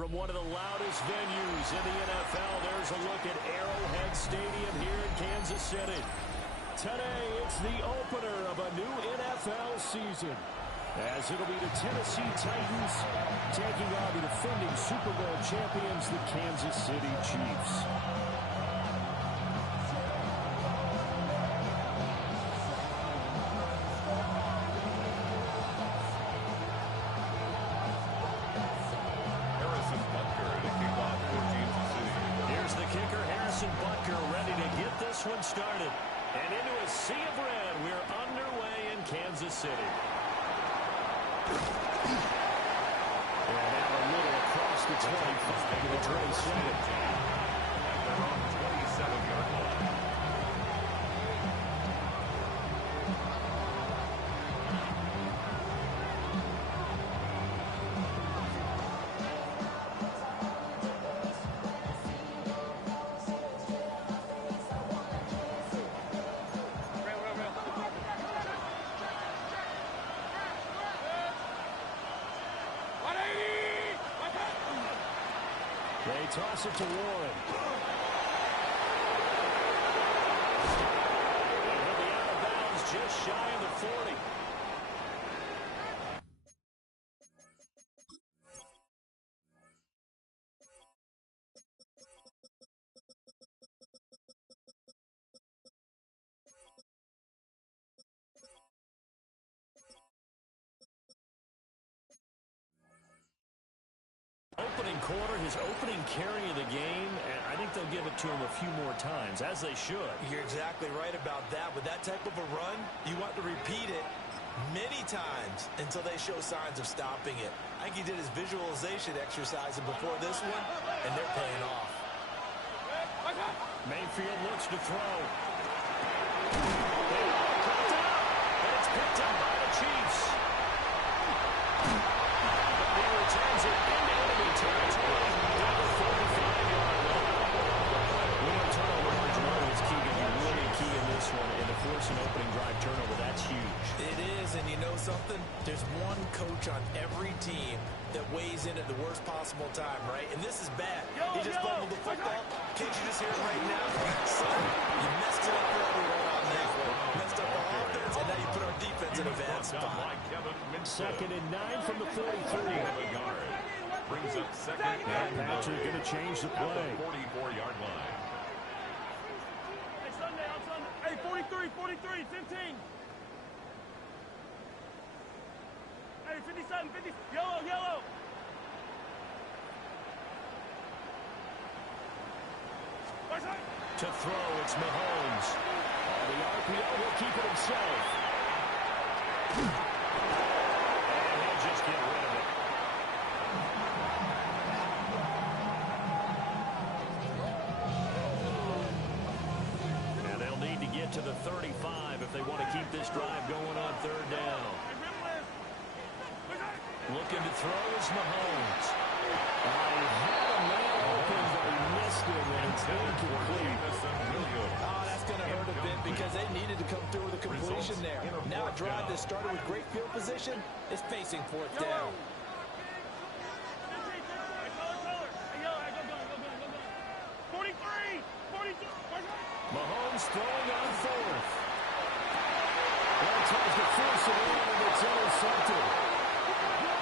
From one of the loudest venues in the NFL, there's a look at Arrowhead Stadium here in Kansas City. Today, it's the opener of a new NFL season, as it'll be the Tennessee Titans taking on the defending Super Bowl champions, the Kansas City Chiefs. One started, and into a sea of red, we're underway in Kansas City. And now a little across the 25 to the 27. At their own 27-yard line. They toss it to Warren. He'll be out of bounds just shy of the 40. Opening quarter, his opening carry of the game, and I think they'll give it to him a few more times, as they should. You're exactly right about that. With that type of a run, you want to repeat it many times until they show signs of stopping it. I think he did his visualization exercise before this one, and they're paying off. Mayfield looks to throw. They caught out, and it's picked up by the Chiefs. He returns it into enemy territory down the 45-yard line. We know turnover margin is key, going to be really key in this one, and to force an opening drive turnover, that's huge. It is, and you know something? There's one coach on every team that weighs in at the worst possible time, right? And this is bad. He just fumbled the football. Can't you just hear it right now? Son, you messed it up for everyone on that one. Messed up our offense, and now you put our defense in a bad spot. Second and 9 from the 43. Brings up second and Patrick going to change the play. 44-yard line. Hey, Sunday, on Sunday. Hey, 43, 15. Hey, 57, 50. Yellow. To throw, it's Mahomes. The RPO will keep it himself. And he'll just get rid of it. And they'll need to get to the 35 if they want to keep this drive going on third down. Looking to throw is Mahomes. He had a man open, but he missed him, and it's incomplete. Oh, that's going to hurt a bit because they needed to come through with a completion there. Now a drive that started with great field position is facing fourth down. Mahomes throwing on fourth. Well, tries to force it in, and it's intercepted.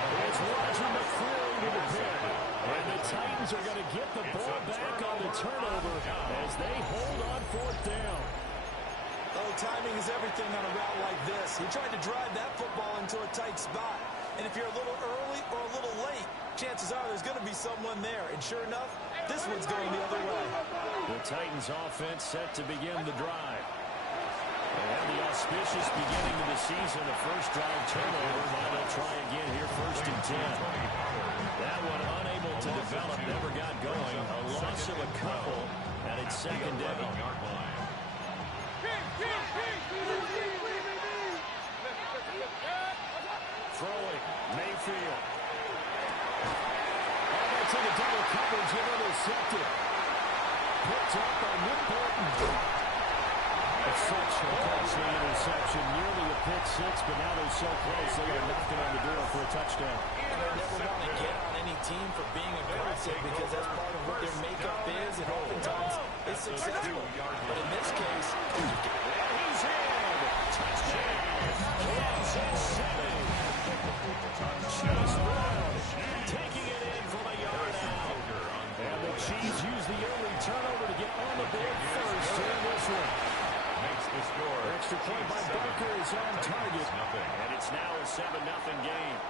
It's Roger McCreary to the pin. And the Titans are going to get the ball back on the turnover as they hold on fourth down. Oh, timing is everything on a route like this. He tried to drive that football into a tight spot. And if you're a little early or a little late, chances are there's going to be someone there. And sure enough, this one's going the other way. The Titans offense set to begin the drive. And the auspicious beginning of the season, a first drive turnover. Now they'll try again here, first and 10. That one unable to develop, never got going. A loss of a couple, and it's second down. Throwing, Mayfield. And that's in the double coverage and intercepted. Picked up by Nick Bolton. Such a costly interception, nearly a pick six, but now they're so close they are knocking on the door for a touchdown. And they never want to get on any team for being aggressive. expected because that's part of what their makeup is, and oftentimes it's successful. But in this case, he's in. Touchdown. Kansas City. Chase Brown taking it in from a yard out. And the Chiefs use the early turnover to get on the board first in this one. Makes the score. Extra point by Barker is on target. And it's now a 7-0 game.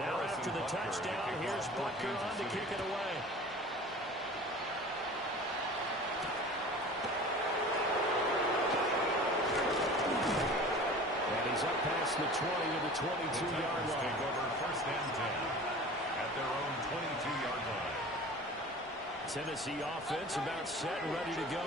Now after the touchdown, here's Butker on to kick it away. And he's up past the 20 to the 22-yard line. Take over 1st and 10 at their own 22-yard line. Tennessee offense about set and ready to go.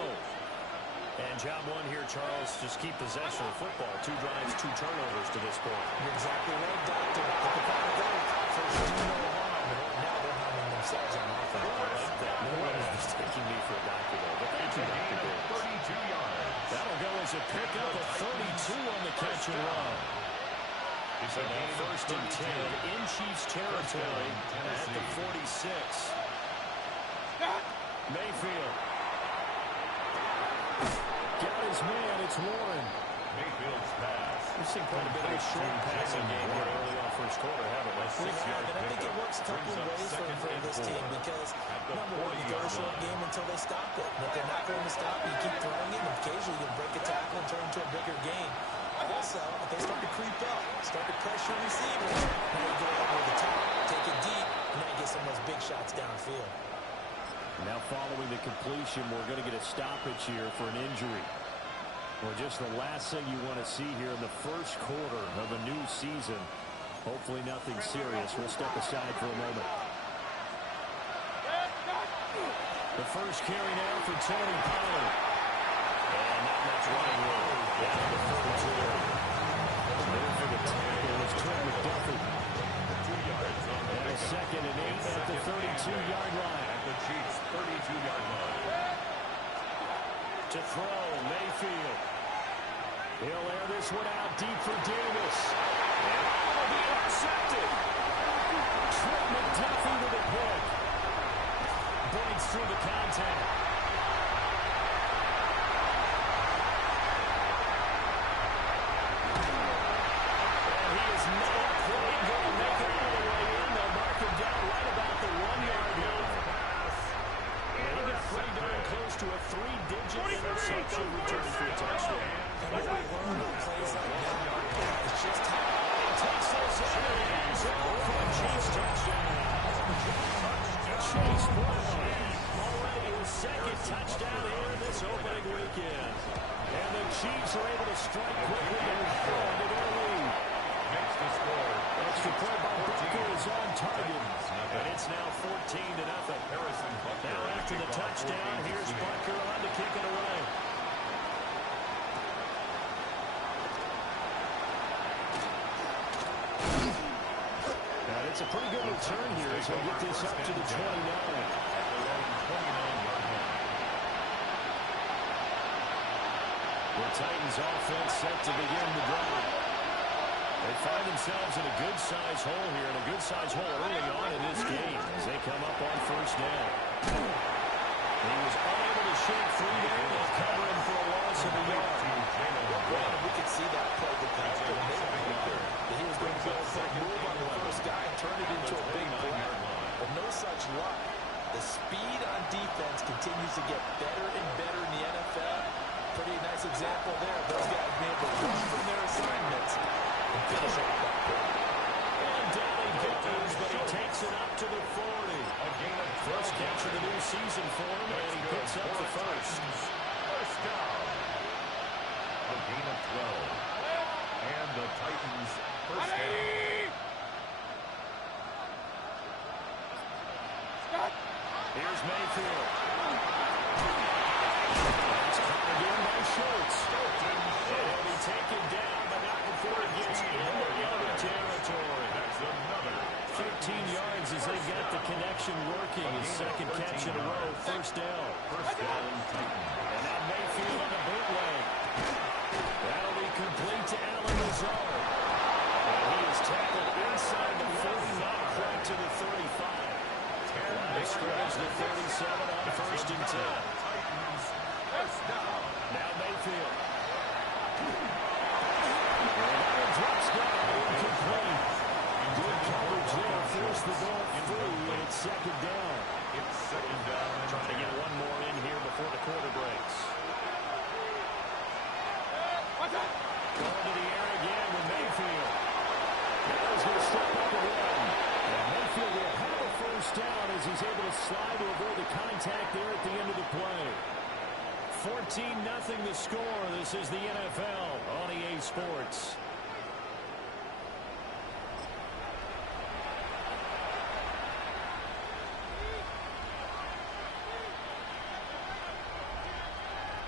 And job one here, Charles, just keep possession of the football. 2 drives, 2 turnovers to this point. you're exactly right, Doctor. At the final goal, first do no harm, and now they're harming themselves on offense. I like that. No one is mistaking me for a doctor, though. But thank you, Dr. Davis. 32 yards. That'll go as a pickup of 32 on the catch and run. It's a gain of 1st and 10 in Chiefs territory at the 46. Mayfield. Got his man. It's Warren. Mayfield's pass. We've seen quite a bit of a short passing game here early on first quarter, haven't we? We have, and I think it works a couple of ways for this team because, number one, you go a short game until they stop it. And if they're not going to stop it, you keep throwing it, and occasionally you break a tackle and turn into a bigger game. Also, if they start to creep up, start to pressure receivers, now you go over the top, take it deep, and now you get some of those big shots downfield. Now following the completion, we're going to get a stoppage here for an injury. Well, just the last thing you want to see here in the first quarter of a new season. Hopefully nothing serious. We'll step aside for a moment. The first carry now for Tony Pollard. And not much running room. Down to 42. There for the tackle was Trent McDuffie. 2 yards on the And a 2nd and 8 at the 32-yard line. At the Chiefs' 32-yard line. To throw, Mayfield. He'll air this one out deep for Davis. And will be intercepted. Trent McDuffie with a pick. Breaks through the contact. And he is not quite going to make it all the way in. They'll mark him down right about the 1-yard line. And he got pretty darn close to a 3-digit interception return for a touchdown. And what we learned in plays like that is just how Takes this in the end zone for a Chiefs touchdown. Chase Brown already his 2nd touchdown here in this opening weekend. And the Chiefs are able to strike quickly and fall into their lead. Makes the score. Extra point by Butker is on target. And it's now 14-0. Harrison Butker. Now after the touchdown, here's Butker on to kick it away. And it's a pretty good return here as we get this up to the 29. The Titans offense set to begin the drive. They find themselves in a good-sized hole here, and a good-sized hole early on in this game as they come up on 1st down. He was unable to shake free there. They'll cover him for a loss of a yard. we could see that play that he was going to go for a move on the first guy and turn it into a big play. But no such luck. The speed on defense continues to get better and better in the NFL. Pretty nice example there. Those guys being able to run from their assignments and finish off that play. And down he goes, but he takes it up to the 40. First catch of the new season for him, and he picks up the first. First down. A gain of 12. And the Titans first down. Here's Mayfield. That's caught again by Schultz. And he taken down, but not before it gets into enemy territory. That's another 15 yards as they've got the connection working. His second catch in a row, first down. First down, Titans. And now Mayfield on the bootleg. That'll be complete to Allen Lazard. And he is tackled inside the 40, not quite to the 35. Line of scrimmage, the 37 on first and 10. Titans, first down. Now Mayfield. Another drop down, incomplete. Good coverage there, forced the ball free, and it's second down. It's second down. Trying to get one more in here before the quarter breaks. Going to the air again with Mayfield. Now he's going to step up and run. And Mayfield will have a first down as he's able to slide to avoid the contact there at the end of the play. 14-0 the score. This is the NFL on EA Sports.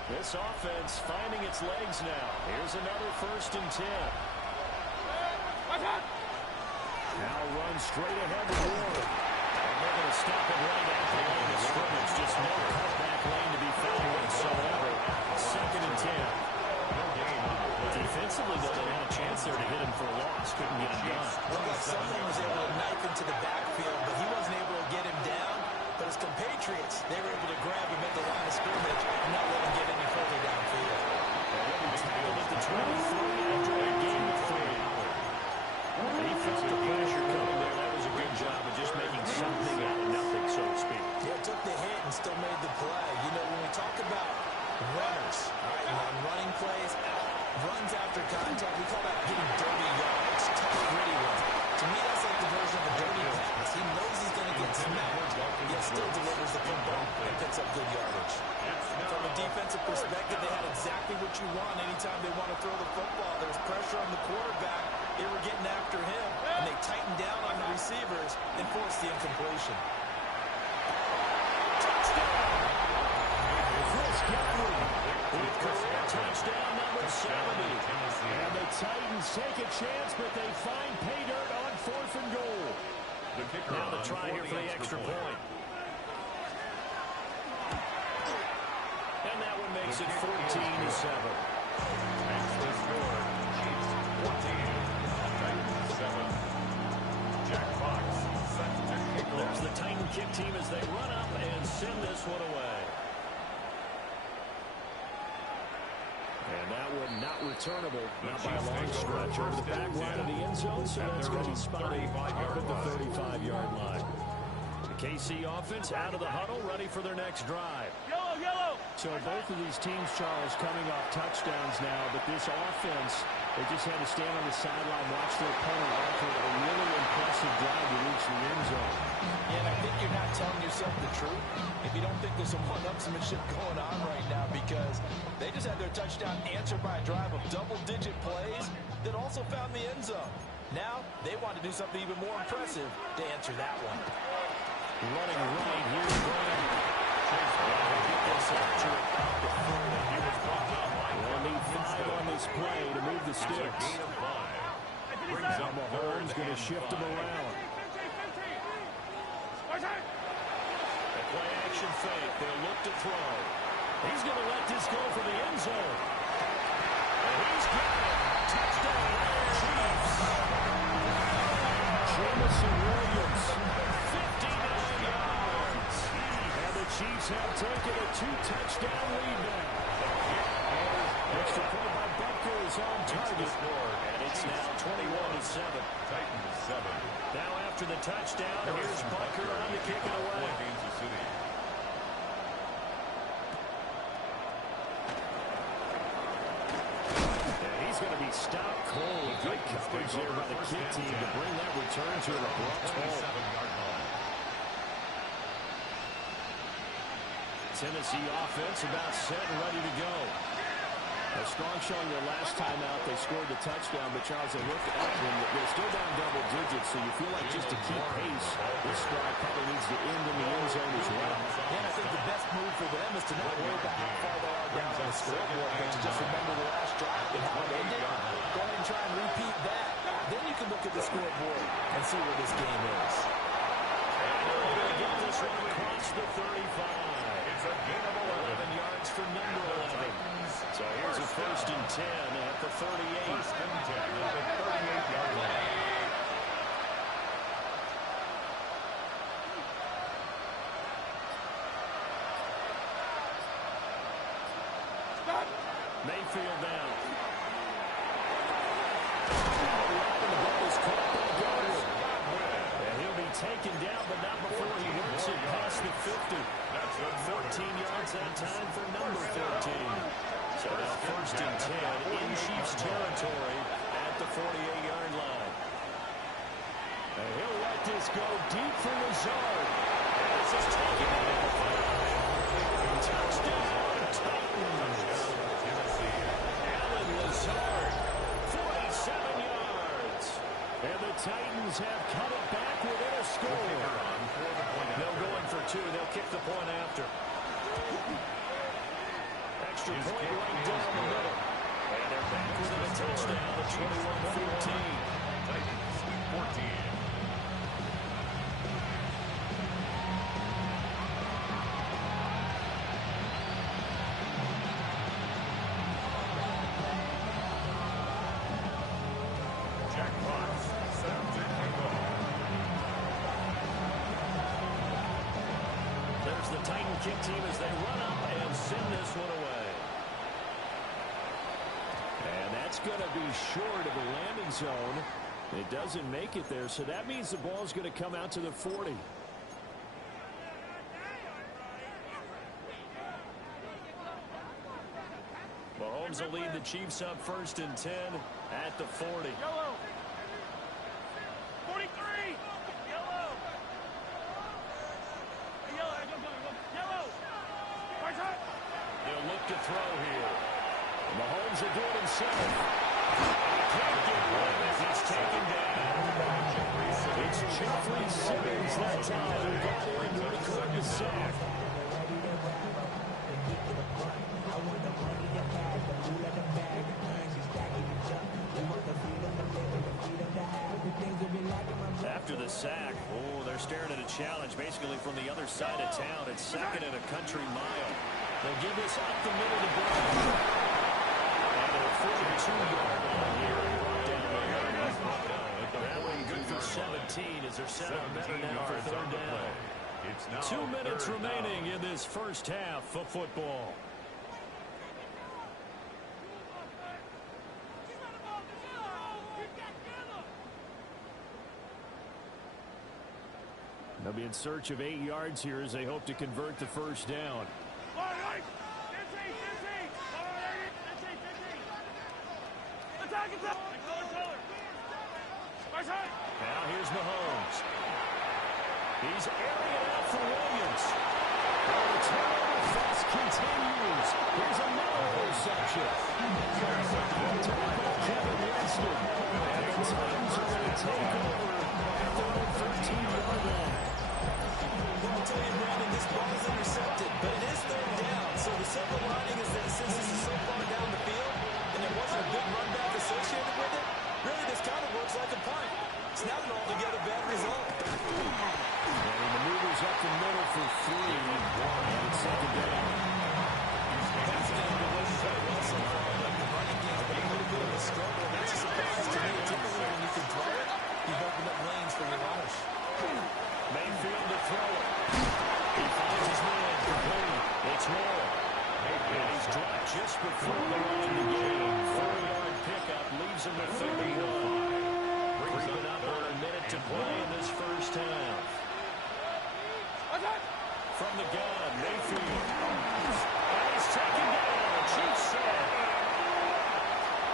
This offense finding its legs now. Here's another first and 10. Now runs straight ahead to Ward. And they're going to stop it right at the line of scrimmage. Just no cutback lane to be found whatsoever. Second and 10. Defensively, though, they had a chance there to hit him for a loss. Couldn't get him done. Looked like someone was able to knife into the backfield, but he wasn't able to get him down. But his compatriots, they were able to grab him at the line of scrimmage and not let him get any further downfield. Tackled at the 23 after a gain of 3. He felt the pressure coming there. That was a good job of just making something out of nothing, so to speak. Yeah, took the hit and still made the play. You know, when we talk about runners, all right, on running plays, runs after contact, we call that getting dirty yards, tough, gritty ones. To me, that's like the version of a dirty pass. He knows he's going to get smacked, yet still delivers the football and picks up good yardage. From a defensive perspective, they had exactly what you want anytime they want to throw the football. There was pressure on the quarterback. They were getting after him, and they tightened down on the receivers and forced the incompletion. Touchdown! Chris Godwin with career touchdown number 70. And the Titans take a chance, but they find pay dirt on 4th and goal. Now the try here for the extra point. And that one makes it 14-7. Extra score, Chiefs 14, Titans 7. Jack Fox set to kick off. There's the Titan kick team as they run up and send this one away. And that one not returnable, not by a long stretch over the back line of the end zone, so that's going to be spotted up at the 35-yard line. The KC offense out of the huddle, ready for their next drive. Yellow, yellow. So both of these teams, Charles, coming off touchdowns now, but this offense, they just had to stand on the sideline, watch their opponent offer a really impressive drive to reach the end zone. Yeah, and I think you're not telling yourself the truth if you don't think there's some one-upsmanship going on right now, because they just had their touchdown answered by a drive of double-digit plays that also found the end zone. Now they want to do something even more impressive to answer that one. Running right, here's Brown. They'll need 5 on this play to move the sticks. Gain of 5. Brings up Mahomes going to shift him around. A play action fake. They'll look to throw. He's going to let this go for the end zone. And he's got it. Touchdown, Chiefs. Jamison Williams, 59 yards. And the Chiefs have taken a 2-touchdown lead now. Extra point by Butker is on target. And it's now 21-7. Titans 7. Now after the touchdown, here's Butker on to kick it away. Kansas City. And he's going to be stopped cold. Good coverage there by the kick team to bring that return to an abrupt halt. 27-yard line. Tennessee offense about set and ready to go. A strong showing their last time out. They scored the touchdown, but Charles, they look up and they're still down double digits, so you feel like just to keep pace, this drive probably needs to end in the end zone as well. And I think the best move for them is to not worry about how far they are down on the scoreboard, but to just remember the last drive and how it ended. Go ahead and try and repeat that. Then you can look at the scoreboard and see where this game is. to get this one across the 35. It's a gain of 11 yards for number 11. So here's a first and 10 at the 38. First and 10 at the 38-yard line. Mayfield down. The ball is caught by Godwin. And he'll be taken down, but not before he works it past the 50. That's a 14 yards that time for number 14. So now first and 10 in Chiefs territory at the 48-yard line. And he'll let this go deep for Lazard. And this is taken in at the 5. Touchdown, Titans. Alan Lazard, 47 yards. And the Titans have cut it back within a score. They'll go in for two. They'll kick the point after. Extra point right down the middle. And they're back within a touchdown at 21-14. Titans 14. There's the Titan kick team as they run up and send this one away. And that's going to be short of the landing zone. It doesn't make it there, so that means the ball's going to come out to the 40. Mahomes will lead the Chiefs up first and 10 at the 40. Yellow. 43. Yellow. Hey, yellow. Go. Yellow. Right side. They'll look to throw here. Mahomes will do it himself. He can't get one as he's taken down. It's Jeffrey Simmons that time who got in to record the sack. After the sack, they're staring at a challenge basically from the other side of town. It's second and a country mile. They'll give this up the middle to Brown. And a 42-yard line here. That one good for 17 as they're set up better now for third down. It's now 2 minutes third remaining down. in this first half of football. They'll be in search of 8 yards here as they hope to convert the first down. Now here's Mahomes. He's airing it out for Williams. The turnover fest continues. Here's another interception. Kevin Winston. And the Titans are going to take over at their own 13-yard line. Well, I'll tell you, Brandon, this ball is intercepted, but it is third down. So the silver lining is that since this is so far down the field, and there wasn't a big run back associated with it, really this kind of works like a punt. It's not an altogether bad result. And he maneuvers up the middle for 3. And it's second down. That's been the way he's played well so far. The running game's been a little bit of a struggle. That's a surprise to me. Typically, when you can throw it, you've opened up lanes for your runners. Mayfield to throw it. He finds his man complete. It's Moore. And he's dropped just before the line to gain. 4-yard pickup leaves him with 31. Creeping up on a minute to play in this first half. From the gun, Mayfield. And he's taken down. Chiefs sack.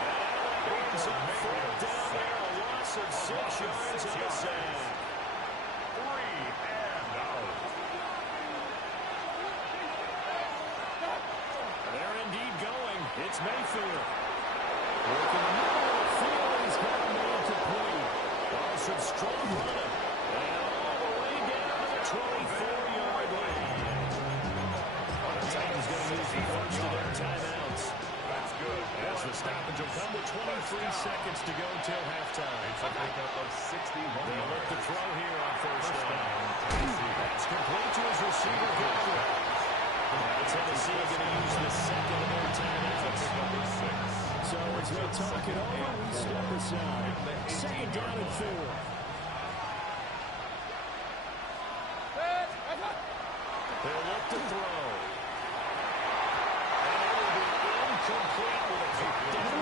And Allen brings up fourth down there. A loss of 6 yards on the sack. 3 and out. They're indeed going. It's Mayfield. Working the middle of the field. He's got a man complete. Oh, some strong running. And all the way down to the 24-yard line. The Titans going to use the first of their timeouts. That's good. As the stoppage of come with 23 seconds to go till halftime. It's a pickup of 61 They'll look yards. to throw here on first down. Tennessee. That's complete to his receiver, Godwin. Now Tennessee going to use the second of their timeouts. Number 6. So as they talk it over, we step aside. Second down and 4. They'll look to throw. And it will be incomplete with a kick down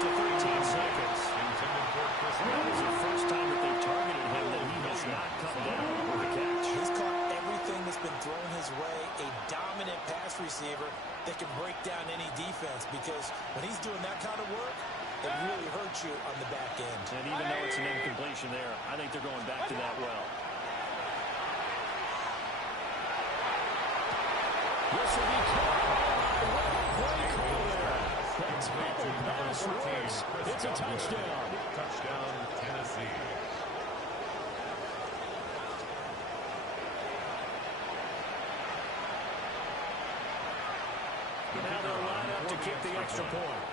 to 13 seconds. Intended for Chris That is the first time that they've targeted him that he has not come down with a catch. He's caught everything that's been thrown his way. A dominant pass receiver that can break down any defense, because when he's doing that kind of work, it really hurts you on the back end. And even though it's an incompletion there, I think they're going back to that well. This will be caught. Play call there. The tackle pass works. It's a touchdown. Touchdown, Tennessee. Now they'll line up to kick the extra point.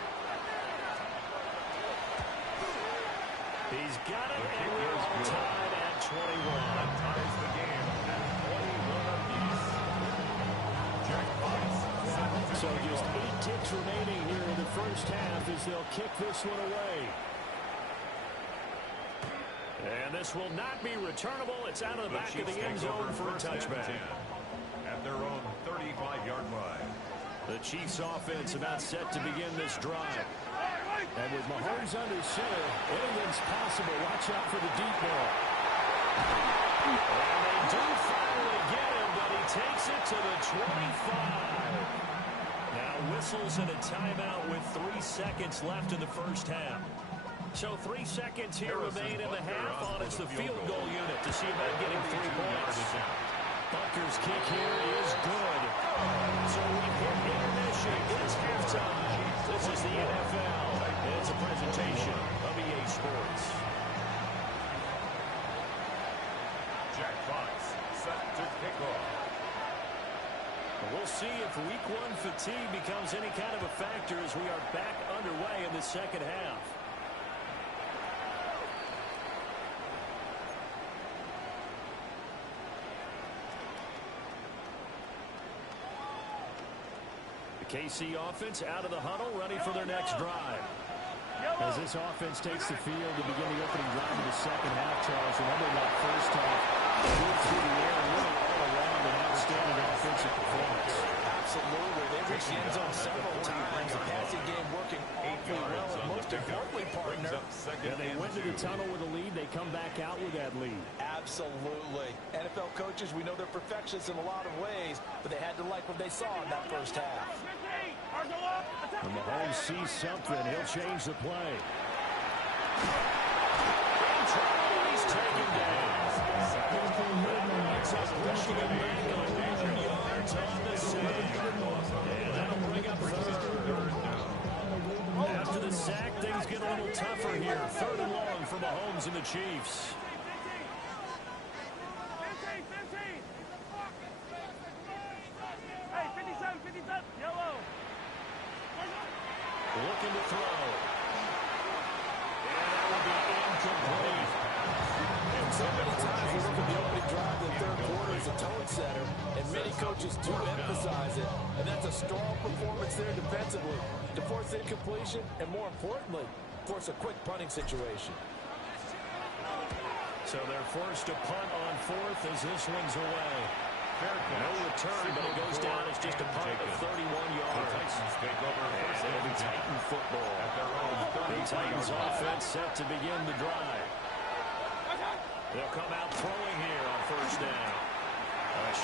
He's got it, and we're all tied at 21. That ties the game at 21 apiece. Jack Fox. So just 8 ticks remaining here in the first half as they'll kick this one away. And this will not be returnable. It's out of the back of the end zone for a touchback. At their own 35-yard line. The Chiefs offense about set to begin this drive. And with Mahomes under center, anything's possible. Watch out for the deep ball. And they do finally get him, but he takes it to the 25. Now whistles and a timeout with 3 seconds left in the first half. So 3 seconds here remain in the half on it's the field goal unit to see about getting 3 points. Bucker's kick here is good. So we hit intermission. It's halftime. This is the NFL. It's a presentation of EA Sports. Jack Fox set to kick off. We'll see if Week 1 fatigue becomes any kind of a factor as we are back underway in the second half. KC offense out of the huddle, ready for their next drive. As this offense takes the field to begin the opening drive of the second half, Charles, remember that first half, they moved through the air and really all around an outstanding offensive performance. Absolutely. They reached the end zone several times. The passing game working awfully well. And most importantly, partner, And they went to the tunnel with a lead. They come back out with that lead. absolutely. NFL coaches, we know they're perfectionists in a lot of ways, but they had to like what they saw in that first half. When Mahomes sees something, he'll change the play. He's taken down. Pushing him back on 100 yards on the save. And that'll bring up third. After the sack, things get a little tougher here. 3rd and long for Mahomes and the Chiefs. Hey, 57, 57, yellow. Looking to throw. And that will be incomplete. And so many times we look at the opening drive in the third quarter as a tone setter, and many coaches do emphasize it, and that's a strong performance there defensively to force incompletion and, more importantly, force a quick punting situation. So they're forced to punt on 4th as this one's away. No return, but it goes down as just a punt of 31 yards. Titans take over first And it'll be down Titan football. at their own The Titans 30-yard line. offense set to begin the drive. They'll come out throwing here on first down.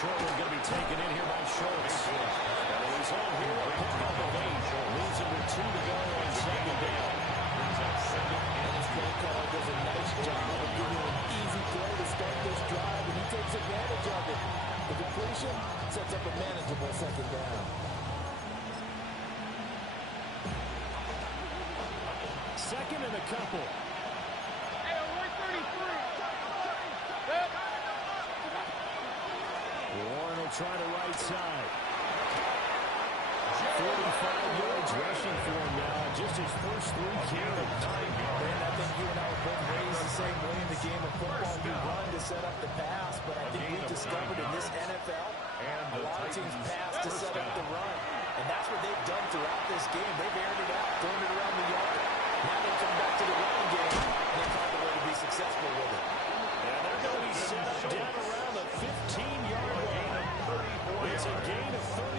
Short one going to be taken in here by Schultz. And he's home here with a pickup of 8. Leaves him with 2 to go on second down. Brings up second And his play caller does a nice job of giving him an easy play to start this drive, and he takes advantage of it. The completion sets up a manageable second down. Second and a couple. Hey, 133. Warren will try the right side. 45 yards rushing for him now, just his first 3 carries. And I think you and I were both raised the same way in the game of football. You run to set up the pass, but I think we discovered in this NFL, a lot of teams pass to set up the run. And that's what they've done throughout this game. They've aired it out, thrown it around the yard. Now they come back to the running game, and they find a way to be successful with it. And they're going to be set up down around the 15-yard line. It's a gain of 34.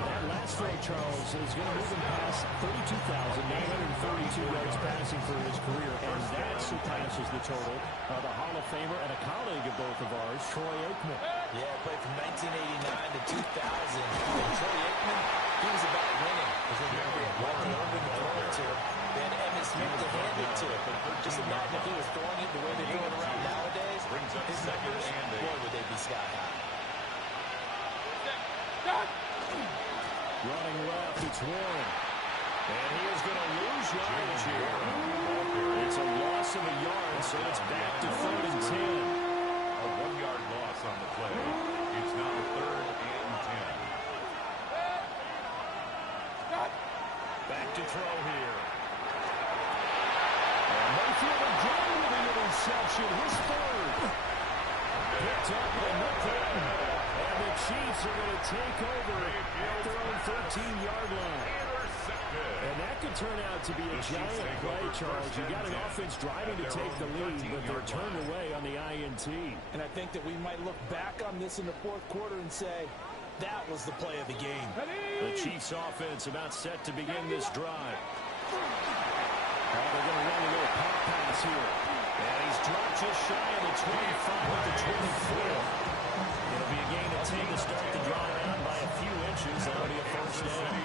That last throw, Charles, is going to move him past 32,932 yards passing for his career, and that surpasses the total of the Hall of Famer and a colleague of both of ours, Troy Aikman. Yeah, played from 1989 to 2000. And Troy Aikman, he was about winning. Because remember, he had Michael Irvin to throw it to. They had Emmitt Smith to hand it to. Just imagine if he was throwing it the way they throw it around nowadays. His numbers, boy, would they be sky high. Running left, it's Warren. And he is going to lose yardage here. It's a loss of a yard, so it's back to 3rd and 10. A 1-yard loss on the play. It's now 3rd and 10. Back to throw here. And Mayfield again with the interception, his 3rd. Picked up by Nickel. And the Chiefs are going to take over at their own 13-yard line. And that could turn out to be a giant play, Charles. You got an offense driving to take the lead, but they're turned away on the INT. And I think that we might look back on this in the 4th quarter and say, that was the play of the game. The Chiefs offense about set to begin this drive. They're going to run a little pop pass here. And he's dropped just shy of the 25 at the 24. It'll be a gain of 10 to start the drive out by a few inches. That'll be a first down.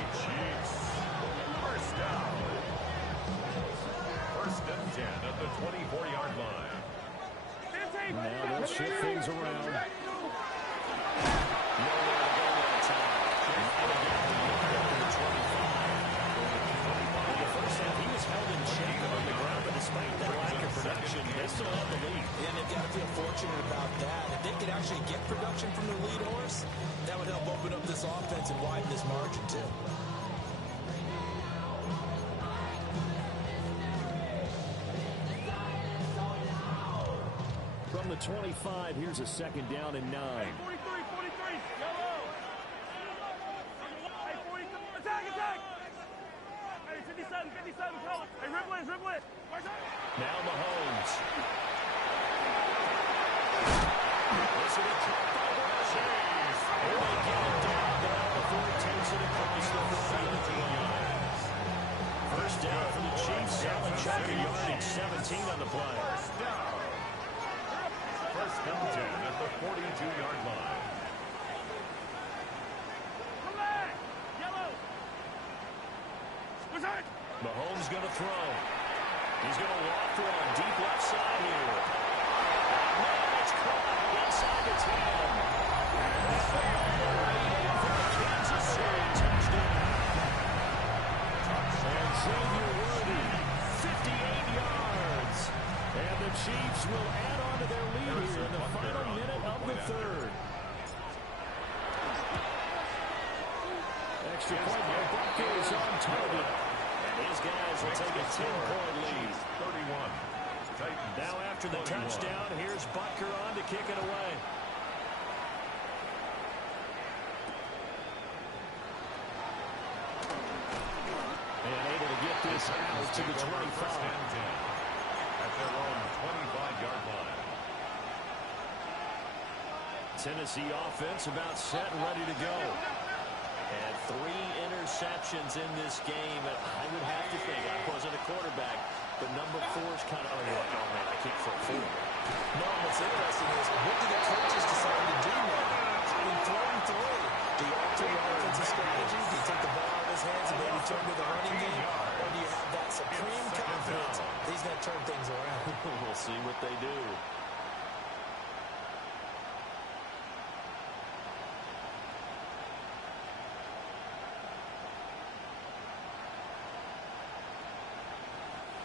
First down. 1st and 10 at the 24-yard line. Now they'll shift things around. Nowhere to go that time. And again, the yard up to the 25. In the first half, he was held in check on the ground, but despite that lack of production, they still have the lead. And they've got to feel fortunate about that. If they could actually get production from their lead horse, that would help open up this offense and widen this margin, too. From the 25, here's a 2nd down and 9. 43, 43, yellow. Hey, 43, attack. Hey, 57, color. Hey, dribble it. Now Mahomes. Listen to Trump by the Chase. They get it down now before it takes it across the 17 yards. First down for the Chiefs. Solid chunk of yardage, 17 on the play. First down. 1st and 10 at the 42-yard line. Come back. Yellow. What's that? Mahomes going to throw. He's going to loft one deep left side here. And it's caught inside the 10. For the Kansas City touchdown. And Xavier Worthy, 58 yards. And the Chiefs will add on to their lead here in the final minute of the 3rd. Extra point by Buckers on target. These guys will take a 10-point lead. 31. Titans. Now after the 21. touchdown, here's Butker on to kick it away. And able to get this out to the 25. First and 10 at their own 25-yard line. Tennessee offense about set and ready to go. And 3 interceptions in this game. I would have to think, I wasn't a quarterback, but number 4 is kind of, oh man, I can't throw 4. No, what's interesting is, what do the coaches decide to do now? In throwing through, do you alter your offensive strategy? Do you take the ball out of his hands and maybe turn to the running game? Or do you have that supreme confidence he's going to turn things around? We'll see what they do.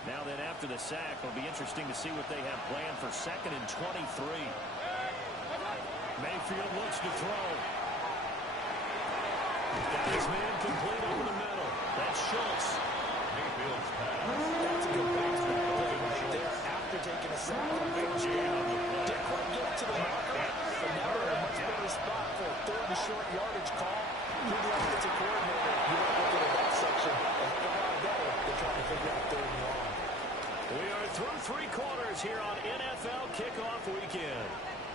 Now then, after the sack, it'll be interesting to see what they have planned for 2nd and 23. Mayfield looks to throw. Got his man complete over the middle. That's Schultz. Mayfield's pass. That's a good bounce back play right there after taking a sack on first down. Didn't quite get it to the marker, but now they're in a much better spot for a third and short yardage call. You're the offensive coordinator. You want to look at that section a heck of a lot better than trying to figure out third and long. We are through three quarters here on NFL Kickoff Weekend.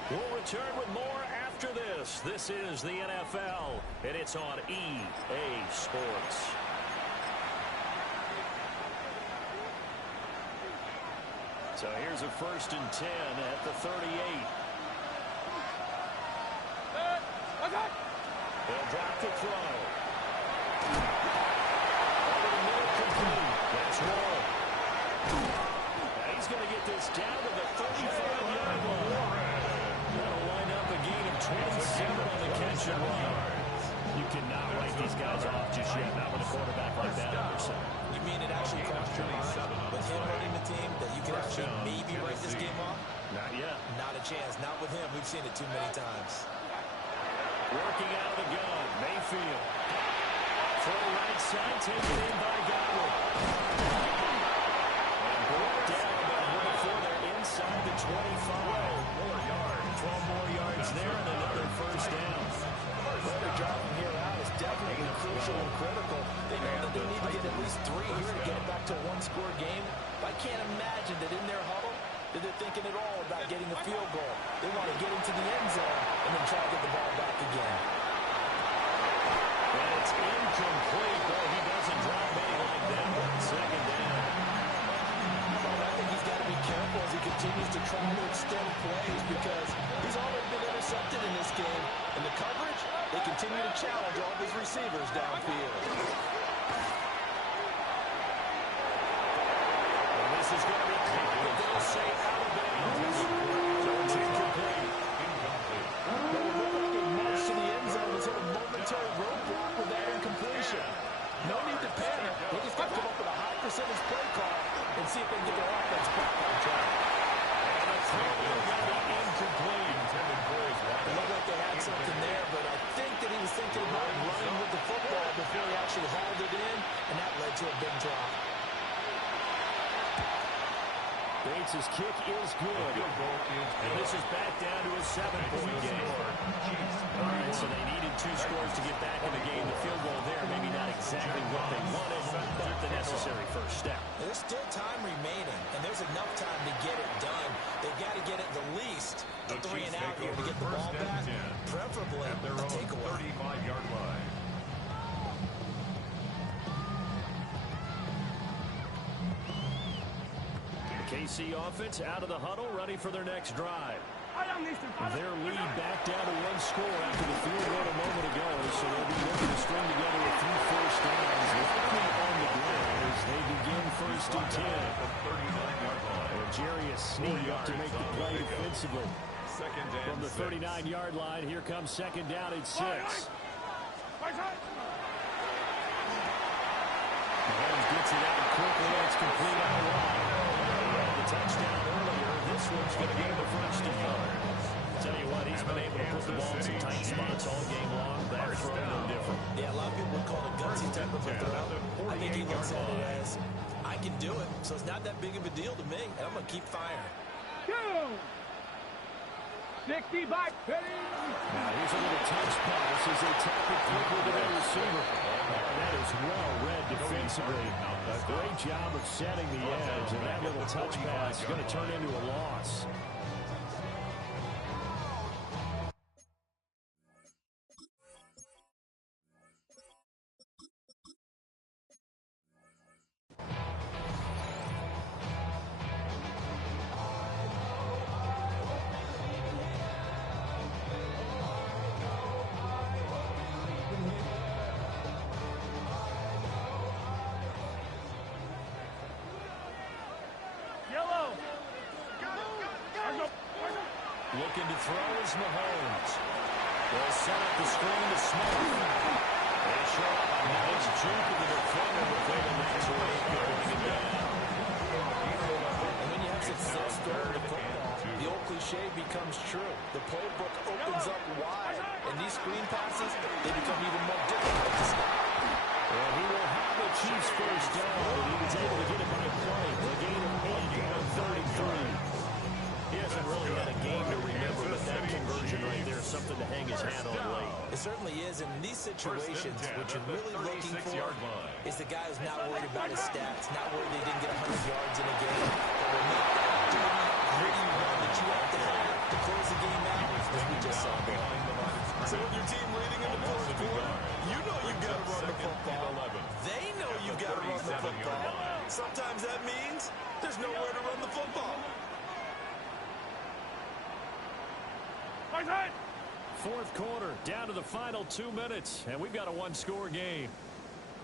We'll return with more after this. This is the NFL, and it's on EA Sports. So here's a 1st and 10 at the 38. They'll drop the throw. Over the middle, complete. That's Wall. Now he's going to get this down to the 35-yard line. That'll line up a gain of 27 on the catch and run. You cannot write these guys off just yet, not with a quarterback like that under center. You mean it actually crossed your mind with him hurting the team that you could actually maybe write this game off? Not yet. Not a chance. Not with him. We've seen it too many times. Working out of the gun, Mayfield. Throw right side, taken in by Godwin. And brought down about before they're inside the 25. 12 more yards there and another first down. Whoever dropping here out is definitely crucial and critical. They know that they need to get at least 3 here to get it back to a one-score game. But I can't imagine that in their huddle that they're thinking at all about getting a field goal. They want to get into the end zone and then try to get the ball back again. And it's incomplete. Well, he doesn't drop many like that one. Second down. Well, I think he's got to be careful as he continues to try to extend plays because he's already been intercepted in this game. And the coverage, they continue to challenge all of his receivers downfield. And this is going to be caught, but they'll say out of bounds. So it's incomplete. Well, it looked like a march to the end zone was hit a momentary roadblock with that incompletion. No need to panic. They just got to come up with a high percentage play call and see if they can get their offense back on track. And a throw will be incomplete. It looked like they had something there, but I think that he was thinking about running with the football before he actually hauled it in, and that led to a big drop. Bates' kick is good. And this is back down to a 7-point game. All right, so they needed 2 scores to get back in the game. The field goal there, maybe not exactly what they wanted, but the necessary first step. There's still time remaining, and there's enough time to get it done. They've got to get it the least a 3 and out here to get the ball back, preferably at their a own takeaway. 35-yard line. KC offense out of the huddle, ready for their next drive. Their lead back down to 1 score after the field goal a moment ago, so they'll be looking to string together a few first downs, likely on the ground as they begin 1st and 10. And Jarius Sneed up to make the play defensively. From the 39-yard line, here comes 2nd down and 6. Mahomes gets it out quickly, and it's complete out wide. The touchdown earlier, this one's going to get him a first down. Tell you what, he's been able to put the ball in some tight spots all game long. That throw no different. Yeah, a lot of people would call it gutsy type of a throw. I think he looks at it as, I can do it, so it's not that big of a deal to me, and I'm going to keep firing. 60 back. Now here's a little touch pass as they tap it quickly to their receiver. That is well read defensively. A great job of setting the edge, and that little touch pass is going to turn into a loss. Looking to throw is Mahomes. They'll set up the screen to Smith. They show up a nice juke of the defender before the next week going it down. And when you have success throwing the football, the old cliche becomes true. The playbook opens up wide, and these screen passes, they become even more difficult It certainly is, and in these situations, what you're really looking for is the guy who's not worried about his stats, not worried they didn't get 100 yards in a game, but will make that dirty, gritty run that you have to close the game out, as we just saw there. So with your team leading in the fourth quarter, you know you've got to run the football. They know you've got to run the football. Sometimes that means there's nowhere to run the football. Fourth quarter, down to the final 2 minutes, and we've got a one-score game.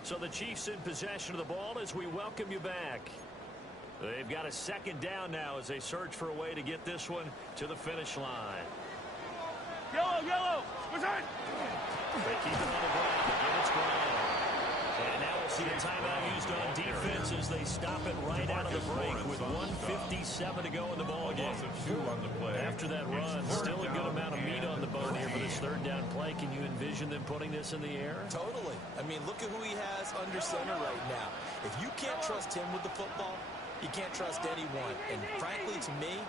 So the Chiefs in possession of the ball as we welcome you back. They've got a second down now as they search for a way to get this one to the finish line. Yellow, return. They keep it on the ground. Again, it's ground. And now we'll see a timeout used on defense as they stop it right out of the break with 1:57 to go in the ball game. After that run, still a good amount of meat on the bone here for this third down play. Can you envision them putting this in the air? Totally. I mean, look at who he has under center right now. If you can't trust him with the football, you can't trust anyone. And frankly, to me,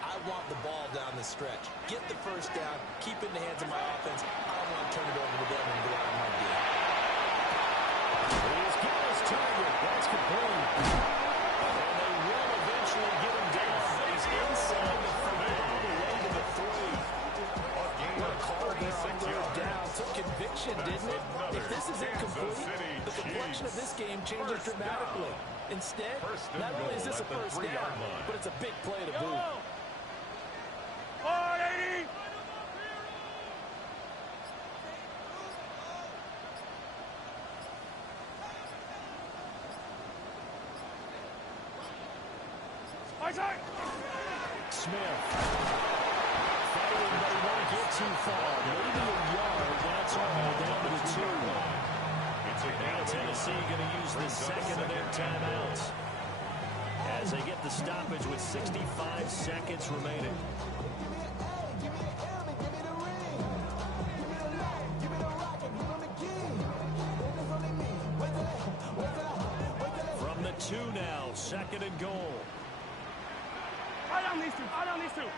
I want the ball down the stretch. Get the first down, keep it in the hands of my offense. I don't want to turn it over to them and go out on my game. He's got his target. That's complete. And they will eventually get him down. He's inside the 5 all the way to the 3. What a call there on third down. Took conviction, didn't it? If this is incomplete, the complexion of this game changes dramatically. Instead, not only is this a first down, but it's a big play to boot. 480. Smith. Fighting, but he won't get too far. Maybe a yard. That's all. Down to the 2. Now Tennessee going to use the second of their timeouts as they get the stoppage with 65 seconds remaining. From the 2 now, second and goal. I down these two.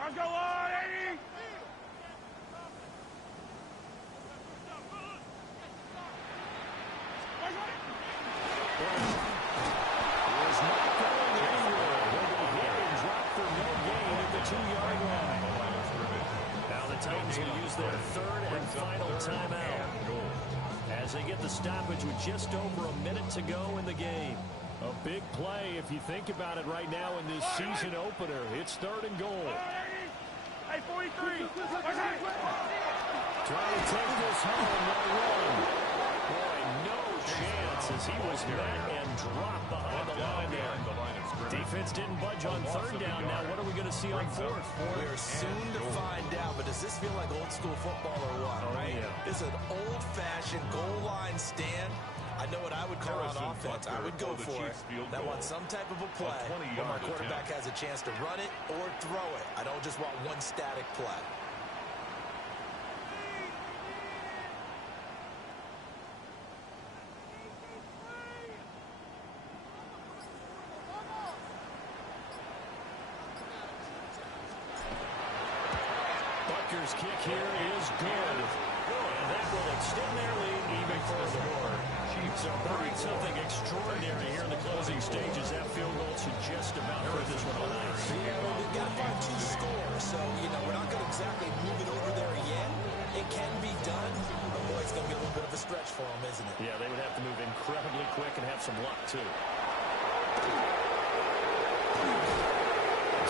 Let's go, 180. Was not going anywhere. They hit and drop for no gain at the 2-yard line. Now the Titans will use their third and final timeout as they get the stoppage with just over a minute to go in the game. A big play if you think about it right now in this season opener. It's third and goal. Hey, 43. Trying to take this home, no run. Boy, no chance as he was met and dropped behind the line there. Defense didn't budge on third down. Now what are we going to see on fourth? We're soon to find out, but does this feel like old school football or what, right? Yeah. This is an old-fashioned goal line stand. I know what I would call on offense. I would go for it. I want some type of a play where my quarterback has a chance to run it or throw it. I don't just want one static play. Butker's kick here is good. And that will extend their lead even further. So barring something extraordinary here in the closing stages, that field goal should just about put this one on ice. Yeah, well, we've got to find 2 scores, so, we're not going to exactly move it over there yet. It can be done, but, boy, it's going to be a little bit of a stretch for them, isn't it? Yeah, they would have to move incredibly quick and have some luck, too.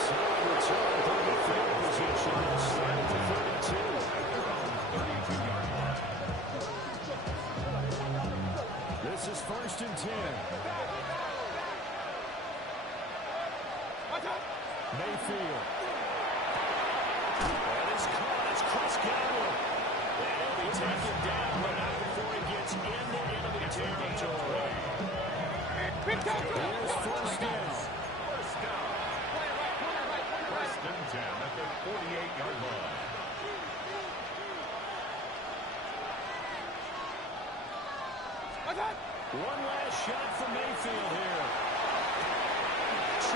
So, return from the field position. Start at the 32. 32-yard line. This is first and 10. Mayfield. And it's caught. It's Chris Godwin. And he'll be taken down, but not before he gets into enemy territory. Here's first down. First and 10 at the 48-yard line. One last shot for Mayfield here. 2,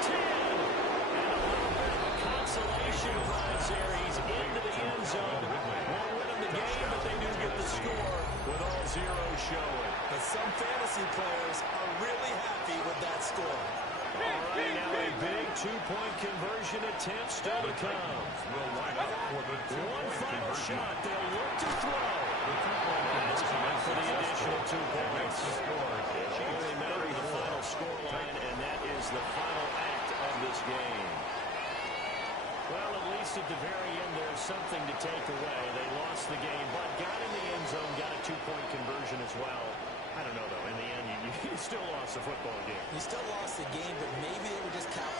10, and a little bit of a consolation prize here. He's into the end zone two-point conversion attempt still to come. Will line up for the One two-point final conversion. shot. They'll look to throw. The two-point That's conversion enough is for the successful. additional 2 That points. makes the score. It'll only matter the final scoreline, and that is the final act of this game. Well, at least at the very end, there's something to take away. They lost the game, but got in the end zone, got a 2-point conversion as well. I don't know, though. In the end, you still lost the football game. You still lost the game, but maybe they were just counting.